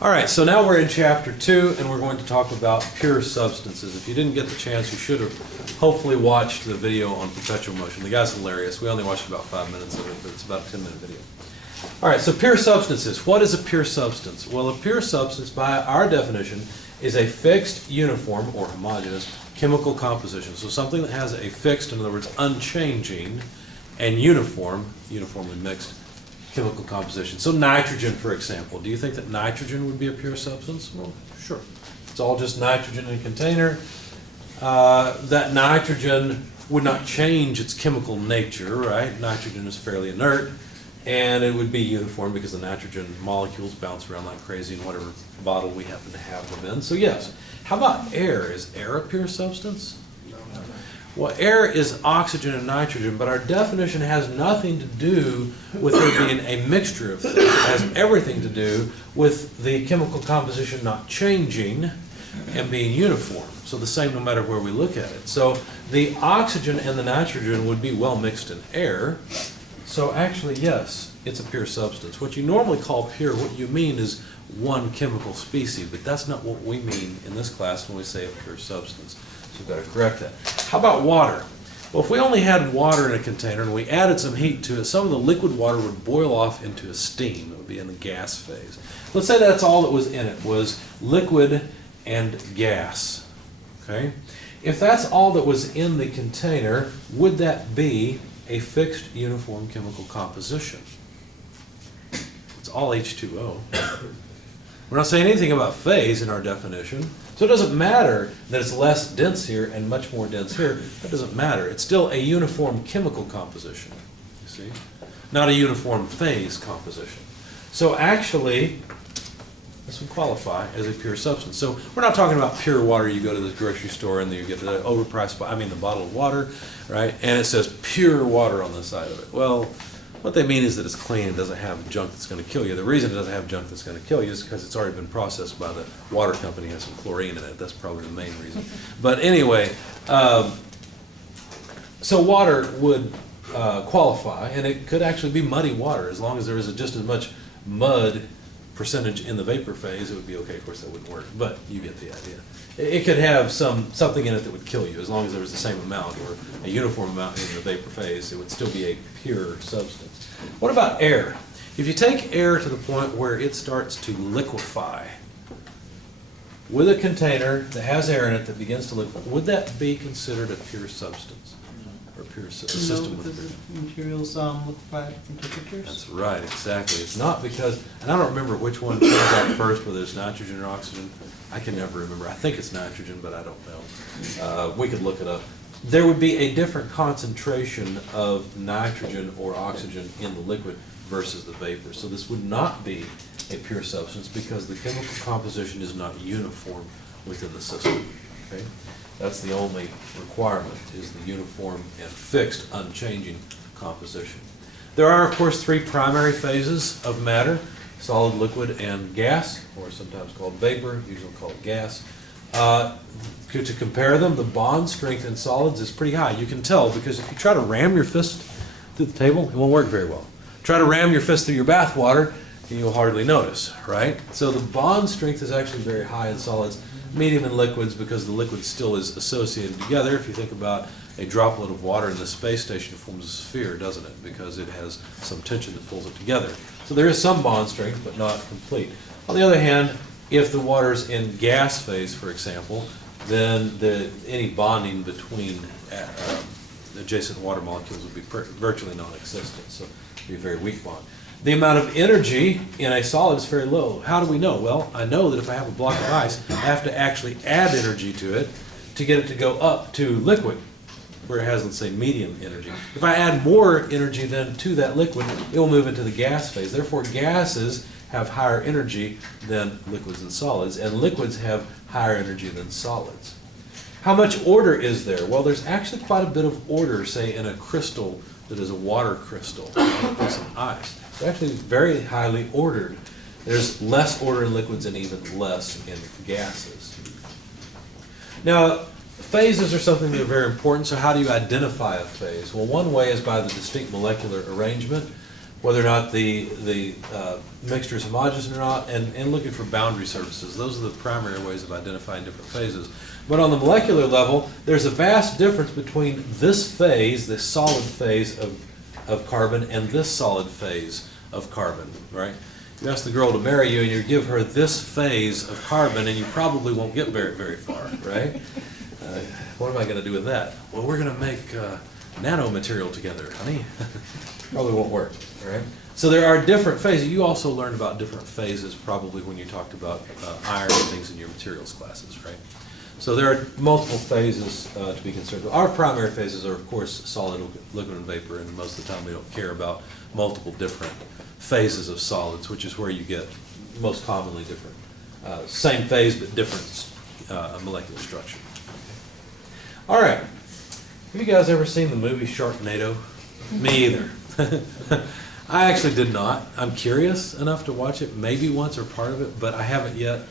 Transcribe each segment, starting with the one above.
All right, so now we're in chapter 2, and we're going to talk about pure substances. If you didn't get the chance, you should have hopefully watched the video on perpetual motion. The guy's hilarious. We only watched about 5 minutes of it, but it's about a 10-minute video. All right, so pure substances. What is a pure substance? Well, a pure substance, by our definition, is a fixed, uniform, or homogeneous chemical composition. So something that has a fixed, in other words, unchanging, and uniformly mixed chemical composition. So nitrogen, for example. Do you think that nitrogen would be a pure substance? Well, sure. It's all just nitrogen in a container. That nitrogen would not change its chemical nature, right? Nitrogen is fairly inert, and it would be uniform because the nitrogen molecules bounce around like crazy in whatever bottle we happen to have them in. So yes. How about air? Is air a pure substance? Well, air is oxygen and nitrogen, but our definition has nothing to do with there being a mixture of things. It has everything to do with the chemical composition not changing and being uniform. So the same no matter where we look at it. So the oxygen and the nitrogen would be well mixed in air. So actually, yes, it's a pure substance. What you normally call pure, what you mean is one chemical species, but that's not what we mean in this class when we say a pure substance. So we've got to correct that. How about water? Well, if we only had water in a container and we added some heat to it, some of the liquid water would boil off into a steam. It would be in the gas phase. Let's say that's all that was in it, was liquid and gas. Okay? If that's all that was in the container, would that be a fixed uniform chemical composition? It's all H2O. We're not saying anything about phase in our definition. So it doesn't matter that it's less dense here and much more dense here. That doesn't matter. It's still a uniform chemical composition, you see? Not a uniform phase composition. So actually, this would qualify as a pure substance. So we're not talking about pure water. You go to the grocery store and you get the overpriced, the bottle of water, right? And it says pure water on the side of it. Well, what they mean is that it's clean and doesn't have junk that's going to kill you. The reason it doesn't have junk that's going to kill you is because it's already been processed by the water company and has some chlorine in it. That's probably the main reason. But anyway, so water would qualify, and it could actually be muddy water as long as there is just as much mud percentage in the vapor phase. It would be okay. Of course, that wouldn't work, but you get the idea. It could have something in it that would kill you as long as there was the same amount or a uniform amount in the vapor phase. It would still be a pure substance. What about air? If you take air to the point where it starts to liquefy with a container that has air in it that begins to liquefy, would that be considered a pure substance? Or a pure system with pure? Materials liquefy at different temperatures? That's right, exactly. It's not because, and I don't remember which one comes out first, whether it's nitrogen or oxygen. I can never remember. I think it's nitrogen, but I don't know. We could look it up. There would be a different concentration of nitrogen or oxygen in the liquid versus the vapor. So this would not be a pure substance because the chemical composition is not uniform within the system. Okay? That's the only requirement, is the uniform and fixed, unchanging composition. There are, of course, 3 primary phases of matter: solid, liquid, and gas, or sometimes called vapor, usually called gas. To compare them, the bond strength in solids is pretty high. You can tell because if you try to ram your fist through the table, it won't work very well. Try to ram your fist through your bath water, and you'll hardly notice, right? So the bond strength is actually very high in solids, medium in liquids because the liquid still is associated together. If you think about a droplet of water in the space station, it forms a sphere, doesn't it? Because it has some tension that pulls it together. So there is some bond strength, but not complete. On the other hand, if the water's in gas phase, for example, then any bonding between adjacent water molecules would be virtually non-existent. So it would be a very weak bond. The amount of energy in a solid is very low. How do we know? Well, I know that if I have a block of ice, I have to actually add energy to it to get it to go up to liquid, where it has, let's say, medium energy. If I add more energy then to that liquid, it will move into the gas phase. Therefore, gases have higher energy than liquids and solids, and liquids have higher energy than solids. How much order is there? Well, there's actually quite a bit of order, say, in a crystal that is a water crystal, like some ice. It's actually very highly ordered. There's less order in liquids and even less in gases. Now, phases are something that are very important, so how do you identify a phase? Well, one way is by the distinct molecular arrangement. whether or not the mixture is homogeneous or not, and looking for boundary surfaces. Those are the primary ways of identifying different phases. But on the molecular level, there's a vast difference between this phase, this solid phase of carbon, and this solid phase of carbon, right? You ask the girl to marry you and you give her this phase of carbon and you probably won't get very, very far, right? What am I going to do with that? Well, we're going to make nanomaterial together, honey. Probably won't work, right? So there are different phases. You also learned about different phases probably when you talked about iron and things in your materials classes, right? So there are multiple phases to be concerned with. Our primary phases are, of course, solid, liquid, and vapor, and most of the time we don't care about multiple different phases of solids, which is where you get most commonly different, same phase but different molecular structure. All right, have you guys ever seen the movie Sharknado? Me either. I actually did not. I'm curious enough to watch it, maybe once or part of it, but I haven't yet.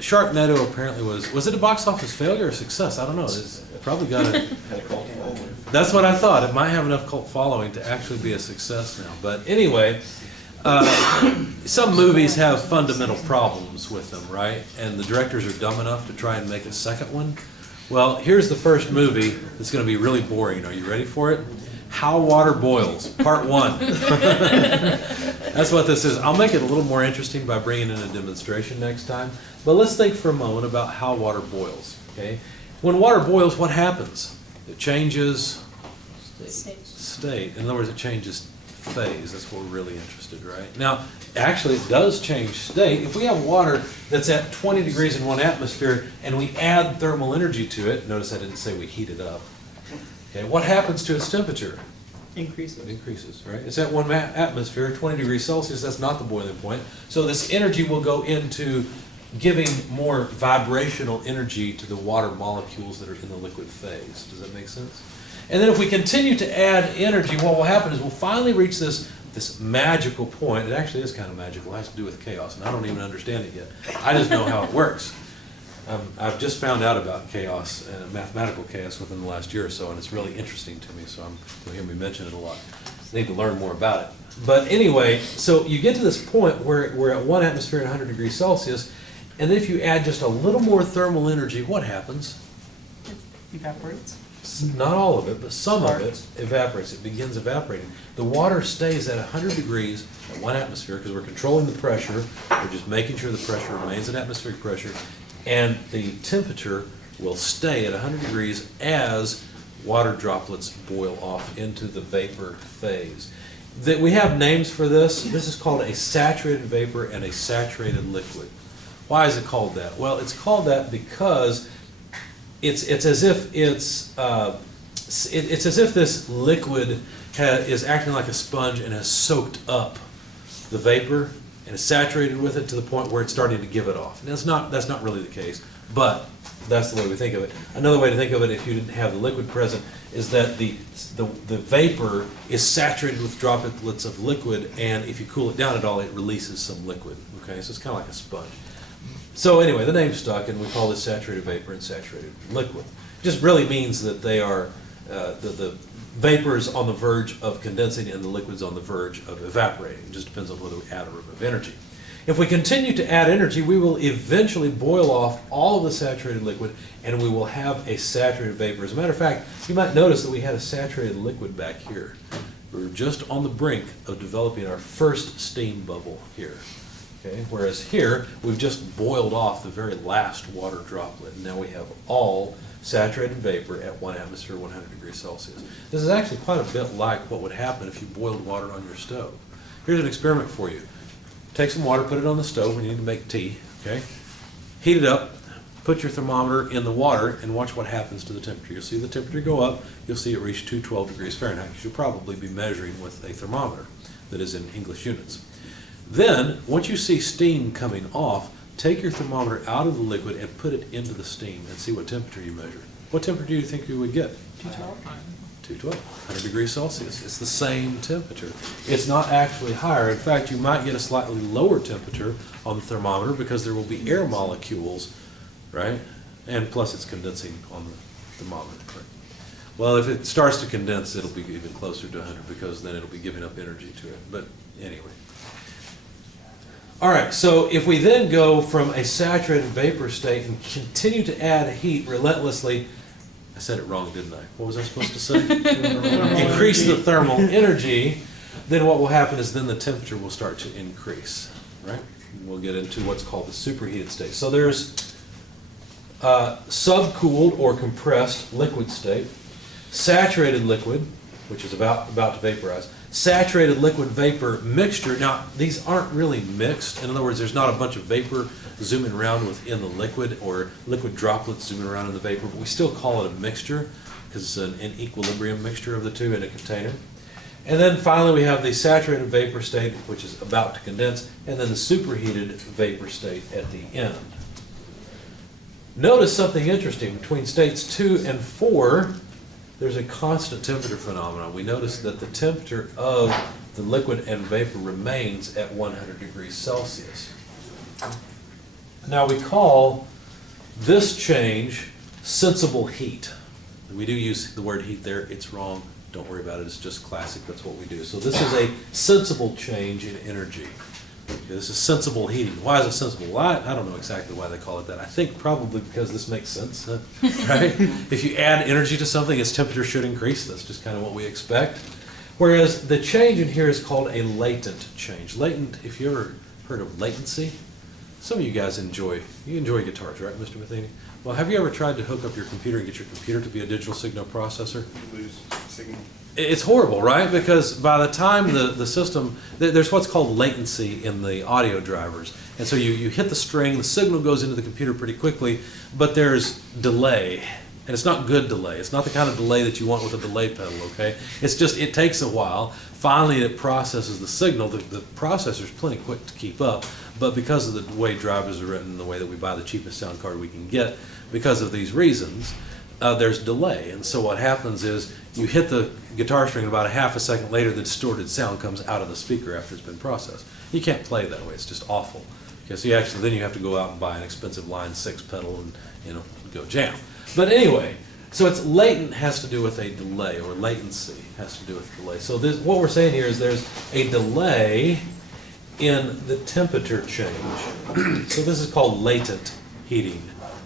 Sharknado apparently was it a box office failure or success? I don't know. It's probably got a cult following. That's what I thought. It might have enough cult following to actually be a success now. But anyway, some movies have fundamental problems with them, right? And the directors are dumb enough to try and make a second one. Well, here's the first movie that's going to be really boring. Are you ready for it? How Water Boils, Part 1. That's what this is. I'll make it a little more interesting by bringing in a demonstration next time. But let's think for a moment about how water boils. Okay? When water boils, what happens? It changes state. In other words, it changes phase. That's what we're really interested, right? Now, actually, it does change state. If we have water that's at 20 degrees in one atmosphere and we add thermal energy to it, notice I didn't say we heat it up. Okay, what happens to its temperature? Increases. It increases, right? It's at one atmosphere, 20 degrees Celsius, that's not the boiling point. So this energy will go into giving more vibrational energy to the water molecules that are in the liquid phase. Does that make sense? And then if we continue to add energy, what will happen is we'll finally reach this magical point. It actually is kind of magical. It has to do with chaos, and I don't even understand it yet. I just know how it works. I've just found out about chaos, mathematical chaos, within the last year or so, and it's really interesting to me, so you'll hear me mention it a lot. I need to learn more about it. But anyway, so you get to this point where we're at 1 atmosphere and 100 degrees Celsius, and then if you add just a little more thermal energy, what happens? It evaporates. Not all of it, but some of it evaporates. It begins evaporating. The water stays at 100 degrees at 1 atmosphere because we're controlling the pressure. We're just making sure the pressure remains at atmospheric pressure. And the temperature will stay at 100 degrees as water droplets boil off into the vapor phase. We have names for this. This is called a saturated vapor and a saturated liquid. Why is it called that? Well, it's called that because it's as if it's as if this liquid is acting like a sponge and has soaked up the vapor and is saturated with it to the point where it's starting to give it off. And that's not really the case, but that's the way we think of it. Another way to think of it, if you didn't have the liquid present, is that the vapor is saturated with droplets of liquid, and if you cool it down at all, it releases some liquid. Okay, so it's kind of like a sponge. So anyway, the name stuck, and we call this saturated vapor and saturated liquid. It just really means that they are the vapors on the verge of condensing and the liquids on the verge of evaporating. It just depends on whether we add or remove energy. If we continue to add energy, we will eventually boil off all of the saturated liquid, and we will have a saturated vapor. As a matter of fact, you might notice that we had a saturated liquid back here. We were just on the brink of developing our first steam bubble here. Okay? Whereas here, we've just boiled off the very last water droplet, and now we have all saturated vapor at 1 atmosphere, 100 degrees Celsius. This is actually quite a bit like what would happen if you boiled water on your stove. Here's an experiment for you. Take some water, put it on the stove when you need to make tea, okay? Heat it up, put your thermometer in the water, and watch what happens to the temperature. You'll see the temperature go up, you'll see it reach 212 degrees Fahrenheit. You should probably be measuring with a thermometer that is in English units. Then, once you see steam coming off, take your thermometer out of the liquid and put it into the steam and see what temperature you measure. What temperature do you think you would get? 212. 212, 100 degrees Celsius. It's the same temperature. It's not actually higher. In fact, you might get a slightly lower temperature on the thermometer because there will be air molecules, right? And plus it's condensing on the thermometer. Right? Well, if it starts to condense, it'll be even closer to 100 because then it'll be giving up energy to it. But anyway. All right, so if we then go from a saturated vapor state and continue to add heat relentlessly, I said it wrong, didn't I? What was I supposed to say? Increase the thermal energy, then what will happen is then the temperature will start to increase, right? And we'll get into what's called the superheated state. So there's subcooled or compressed liquid state, saturated liquid, which is about to vaporize, saturated liquid vapor mixture. Now, these aren't really mixed. In other words, there's not a bunch of vapor zooming around within the liquid or liquid droplets zooming around in the vapor, but we still call it a mixture because it's an equilibrium mixture of the two in a container. And then finally we have the saturated vapor state, which is about to condense, and then the superheated vapor state at the end. Notice something interesting. Between states 2 and 4, there's a constant temperature phenomenon. We notice that the temperature of the liquid and vapor remains at 100 degrees Celsius. Now we call this change sensible heat. We do use the word heat there. It's wrong. Don't worry about it. It's just classic. That's what we do. So this is a sensible change in energy. This is sensible heating. Why is it sensible? Well, I don't know exactly why they call it that. I think probably because this makes sense, right? If you add energy to something, its temperature should increase. That's just kind of what we expect. Whereas the change in here is called a latent change. Latent, if you ever heard of latency, some of you guys enjoy guitars, right, Mr. Matheny? Well, have you ever tried to hook up your computer and get your computer to be a digital signal processor? Lose signal. It's horrible, right? Because by the time the system, there's what's called latency in the audio drivers. And so you hit the string, the signal goes into the computer pretty quickly, but there's delay. And it's not good delay. It's not the kind of delay that you want with a delay pedal, okay? It's just, it takes a while. Finally, it processes the signal. The processor's plenty quick to keep up, but because of the way drivers are written, the way that we buy the cheapest sound card we can get, because of these reasons, there's delay. And so what happens is you hit the guitar string, and about a half a second later, the distorted sound comes out of the speaker after it's been processed. You can't play that way. It's just awful. Okay, so then you have to go out and buy an expensive line 6 pedal and go jam. But anyway, so it's latent has to do with a delay, or latency has to do with delay. So what we're saying here is there's a delay in the temperature change. So this is called latent heating,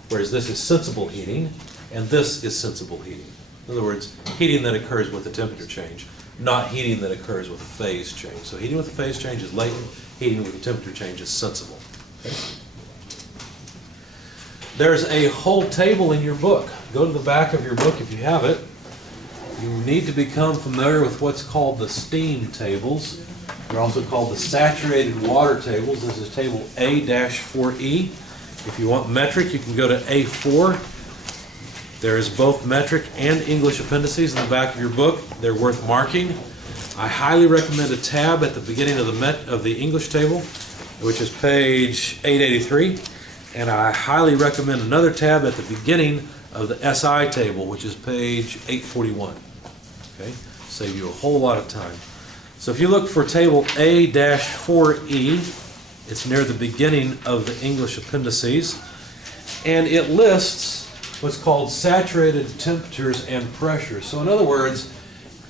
whereas this is sensible heating, and this is sensible heating. In other words, heating that occurs with a temperature change, not heating that occurs with a phase change. So heating with a phase change is latent, heating with a temperature change is sensible. Okay? There's a whole table in your book. Go to the back of your book if you have it. You need to become familiar with what's called the steam tables. They're also called the saturated water tables. This is table A-4E. If you want metric, you can go to A4. There is both metric and English appendices in the back of your book. They're worth marking. I highly recommend a tab at the beginning of the English table, which is page 883. And I highly recommend another tab at the beginning of the SI table, which is page 841. Okay? Save you a whole lot of time. So if you look for table A-4E, it's near the beginning of the English appendices, and it lists what's called saturated temperatures and pressures. So in other words,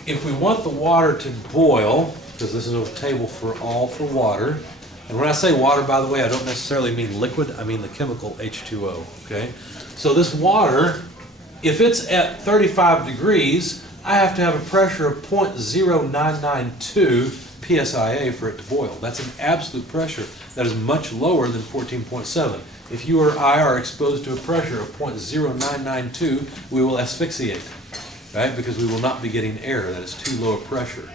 if we want the water to boil, because this is a table for water, and when I say water, by the way, I don't necessarily mean liquid, I mean the chemical H2O, okay? So this water, if it's at 35 degrees, I have to have a pressure of 0.0992 psia for it to boil. That's an absolute pressure that is much lower than 14.7. If you or I are exposed to a pressure of 0.0992, we will asphyxiate, right? Because we will not be getting air. That is too low a pressure.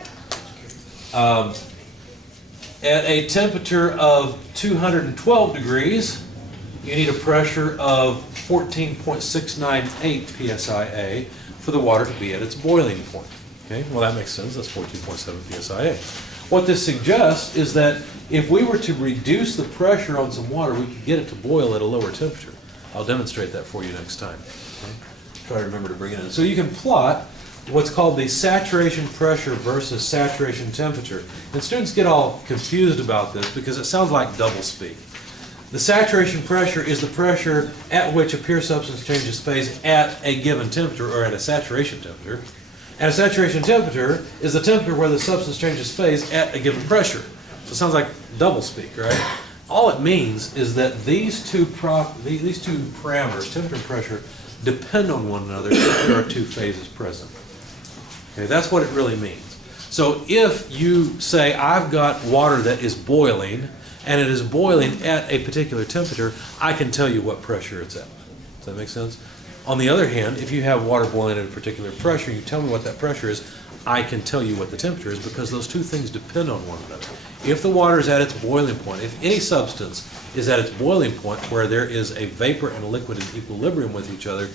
At a temperature of 212 degrees, you need a pressure of 14.698 psia for the water to be at its boiling point. Okay, well that makes sense. That's 14.7 psia. What this suggests is that if we were to reduce the pressure on some water, we could get it to boil at a lower temperature. I'll demonstrate that for you next time. Okay? Try to remember to bring it in. So you can plot what's called the saturation pressure versus saturation temperature. And students get all confused about this because it sounds like doublespeak. The saturation pressure is the pressure at which a pure substance changes phase at a given temperature or at a saturation temperature. And a saturation temperature is the temperature where the substance changes phase at a given pressure. So it sounds like double speak, right? All it means is that these two parameters, temperature and pressure, depend on one another if there are two phases present. Okay, that's what it really means. So if you say, I've got water that is boiling, and it is boiling at a particular temperature, I can tell you what pressure it's at. Does that make sense? On the other hand, if you have water boiling at a particular pressure, you tell me what that pressure is, I can tell you what the temperature is, because those two things depend on one another. If the water is at its boiling point, if any substance is at its boiling point where there is a vapor and a liquid in equilibrium with each other,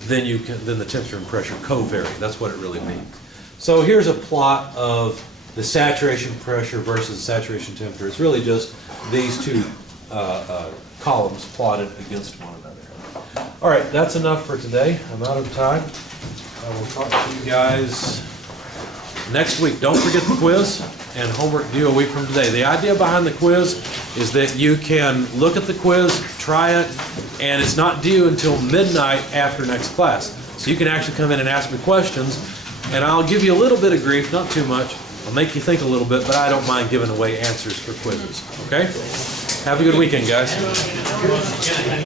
then the temperature and pressure co-vary. That's what it really means. So here's a plot of the saturation pressure versus saturation temperature. It's really just these two columns plotted against one another. All right, that's enough for today. I'm out of time. I will talk to you guys next week. Don't forget the quiz and homework due a week from today. The idea behind the quiz is that you can look at the quiz, try it, and it's not due until midnight after next class. So you can actually come in and ask me questions, and I'll give you a little bit of grief, not too much. I'll make you think a little bit, but I don't mind giving away answers for quizzes. Okay? Have a good weekend, guys.